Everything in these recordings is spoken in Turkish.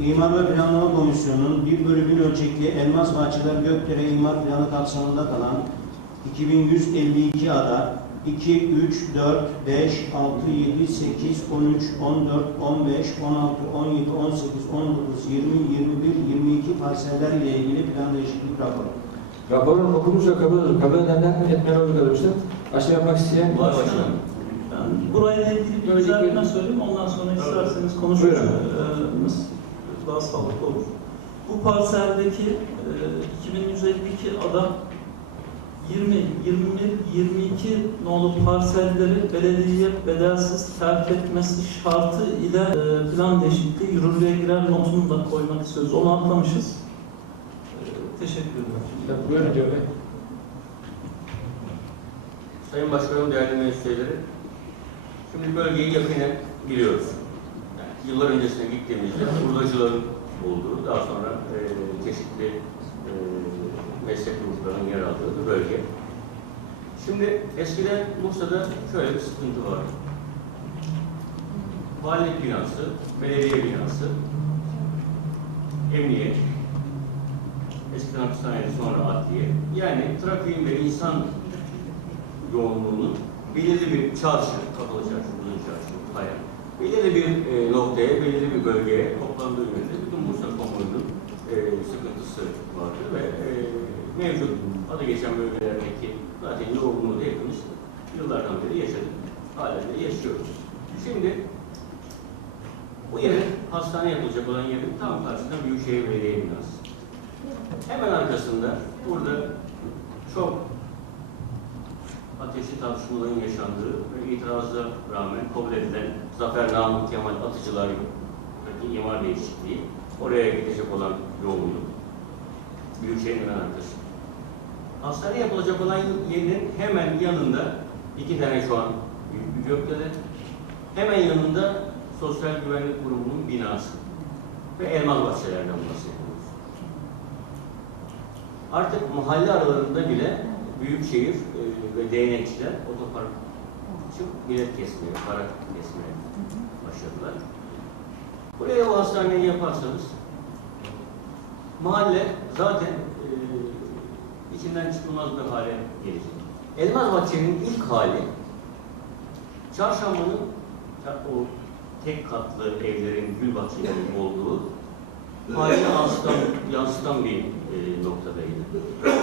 İmar ve Planlama Komisyonu'nun bir bölü bir ölçekli Elmas Bahçeler Gökdere İmar Planı kapsamında kalan 2152 ada 2, 3, 4, 5, 6, 7, 8, 13, 14, 15, 16, 17, 18, 19, 20, 21, 22 parseller ile ilgili plan değişiklik raporu. Raporun okunmuş ve kabul, kabul edenler etmeni oy kalmıştır. Başka yapmak isteyen Başkanım, ben burayla ilgili bir özellikle söyleyeyim, ondan sonra isterseniz konuşuruz. Buyurun. Ee, daha sağlıklı olur. Bu parseldeki e, 2152 adam 20, 21, 22 nolu parselleri belediye bedelsiz terk etmesi şartı ile e, plan değişikliği yürürlüğe girer notunu da koymak istiyoruz. Onu atlamışız. E, teşekkür ederim. Buyurun Bey. Sayın Başkanım, değerli meclis üyeleri, şimdi bölgeyi yakinen biliyoruz. Yıllar öncesine gittiğimizde hurdacıların olduğu, daha sonra e, çeşitli e, meslek gruplarının yer aldığı bir bölge. Şimdi eskiden Bursa'da şöyle bir sıkıntı var. Valilik binası, belediye binası, emniyet, eskiden hapishaneydi sonra adliye. Yani trafiğin ve insan yoğunluğunun belirli bir çarşı, kapalı çarşı, belirli bir e, noktaya, belirli bir bölgeye toplandığı yönde bütün Bursa kamuoyunun e, sıkıntısı vardı ve e, mevcut adı geçen bölgelerdeki zaten yoğunluğu da hepimiz yıllardan beri yaşadık. Halen de yaşıyoruz. Şimdi bu yerin hastane yapılacak olan yerin tam karşısında Büyükşehir Belediye binası. Hemen arkasında burada çok ateşli tartışmaların yaşandığı ve itirazla rağmen kabul edilen Zafer Namık Kemal Atıcılar imar değişikliği, oraya gidecek olan yoğunluk, Büyükşehir'in hemen arkası. Hastane yapılacak olan yerin hemen yanında iki tane şu an büyük hemen yanında Sosyal Güvenlik Kurumu'nun binası ve elmas bahçelerden bahsediyoruz. Artık mahalle aralarında bile büyükşehir e, ve değnekçiler otopark için bilet kesmeye, para kesmeye başladılar. Buraya o hastaneyi yaparsanız mahalle zaten e, içinden çıkılmaz bir hale gelecek. Elmas Bahçe'nin ilk hali çarşambanın o tek katlı evlerin, gül bahçelerinin olduğu haline yansıtan, yansıtan bir e, noktadaydı.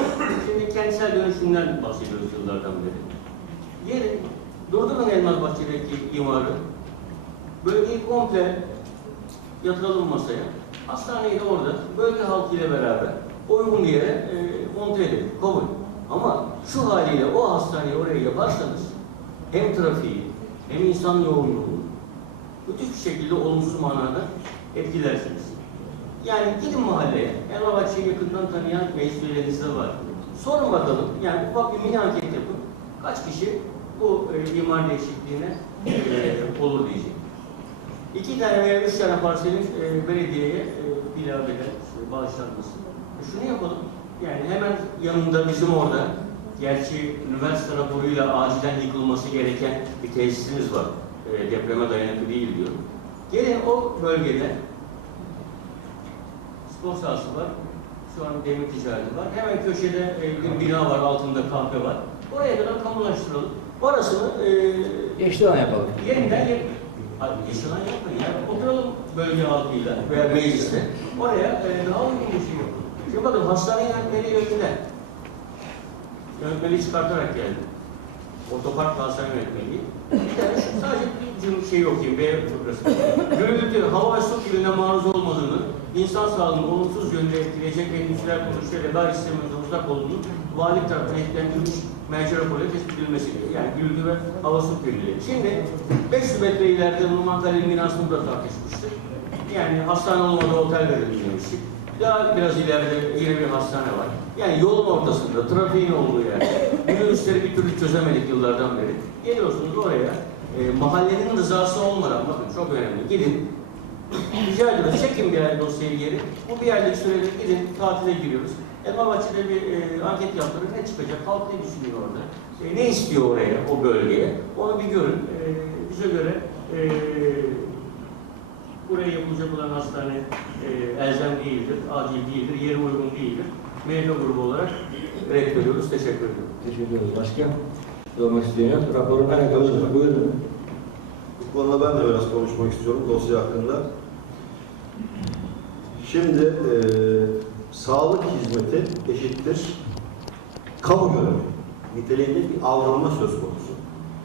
Dönüşümden bahsediyoruz yıllardan beri. Yeri, Durdurun Elmas Bahçe'deki imarı, bölgeyi komple yatıralım masaya. Hastaneyi de orada bölge halkıyla beraber uygun bir yere e, monte edelim, kabul. Ama şu haliyle o hastaneyi oraya yaparsanız hem trafiği hem insan yoğunluğunu müthiş bir şekilde olumsuz manada etkilersiniz. Yani gidin mahalleye, Elmabaşı'yı yakından tanıyan meclis üyeleriniz var. Sorun bakalım, yani ufak bir mini anket yapın. Kaç kişi bu e, imar değişikliğine e, olur diyecek. İki tane veya üç tane parselin e, belediyeye e, ilaveden işte, bağışlanması. E, şunu yapalım, yani hemen yanında bizim orada, gerçi üniversite raporuyla acilen yıkılması gereken bir tesisimiz var. E, depreme dayanıklı değil diyor. Gelin o bölgede spor sahası var. Şu an demir ticareti var. Hemen köşede e, bir bina var, altında kahve var. Oraya kadar kamulaştıralım. Orasını e, Yeşil alan yapalım. yeniden yap. Hayır, yeşil alan yapmayın ya. Oturalım bölge halkıyla veya mecliste. Oraya e, daha uygun bir şey yapalım. Şimdi bakın hastane yönetmeliği önünde. Yönetmeliği çıkartarak geldim. Otopark hastane yönetmeliği. Bir tane şu sadece bir şey okuyayım. B fıkrası. Gürültü, hava ve su kirliliğine maruz olmadığını, insan sağlığını olumsuz yönde etkileyecek endüstriyel kuruluşlar ve gayri sistemimize uzak olduğunu valilik tarafından etkilendirilmiş merci raporuyla tespit edilmesi. Yani gürültü ve hava su kirliliği. Şimdi 500 metre ileride Numan Kale'nin binasını da tartışmıştık. Yani hastane olmadan otel verelim demiştik. Daha biraz ileride yine bir hastane var. Yani yolun ortasında, trafiğin olduğu yerde. Minibüsleri bir türlü çözemedik yıllardan beri. Geliyorsunuz oraya, e, mahallenin rızası olmadan, bakın çok önemli, gidin, rica ediyoruz, çekin bir ay dosyayı geri. Bu bir aylık sürede gidin, tatile giriyoruz. Elmabahçe'de bir e, anket yaptırın, ne çıkacak, halk ne düşünüyor orada, e, ne istiyor oraya, o bölgeye, onu bir görün. E, bize göre e, Buraya yapılacak olan hastane e, elzem değildir, acil değildir, yeri uygun değildir. Meyve grubu olarak reddediyoruz. Teşekkür ederim. Teşekkür ederiz. Başka? Olmak isteyen yok. Raporun alakalı. Buyurun. Bu konuda ben de biraz konuşmak istiyorum dosya hakkında. Şimdi eee, sağlık hizmeti eşittir kamu görevi. Niteliğinde bir avrılma söz konusu.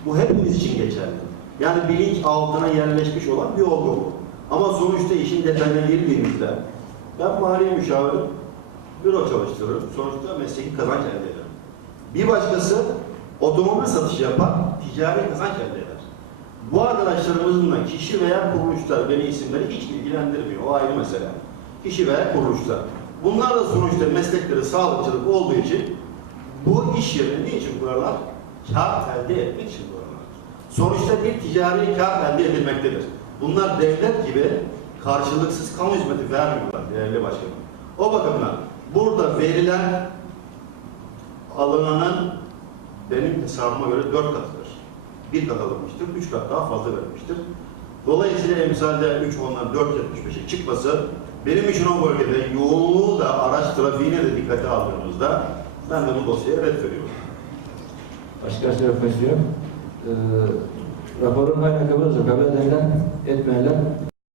Bu hepimiz için geçerli. Yani bilinç altına yerleşmiş olan bir olgu. Ama sonuçta işin detayına girdiğimizde ben mali müşavirim, büro çalıştırırım. Sonuçta mesleki kazanç elde ederim. Bir başkası otomobil satışı yapar, ticari kazanç elde eder. Bu arkadaşlarımızın da kişi veya kuruluşlar, beni isimleri hiç ilgilendirmiyor. O ayrı mesele. Kişi veya kuruluşlar. Bunlar da sonuçta meslekleri sağlıkçılık olduğu için bu iş yerini niçin kurarlar? Kar elde etmek için kurarlar. Sonuçta bir ticari kar elde edilmektedir. Bunlar devlet gibi karşılıksız kamu hizmeti vermiyorlar değerli başkanım. O bakımdan burada verilen alınanın benim hesabıma göre dört katıdır. Bir kat alınmıştır, üç kat daha fazla verilmiştir. Dolayısıyla emsalde 3 ondan 4.75'e çıkması benim için o bölgede yoğunluğu da araç trafiğine de dikkate aldığımızda ben de bu dosyaya red veriyorum. Başka şey yapmak istiyorum. Ee, raporun alakalı kabul edilen etmeyenler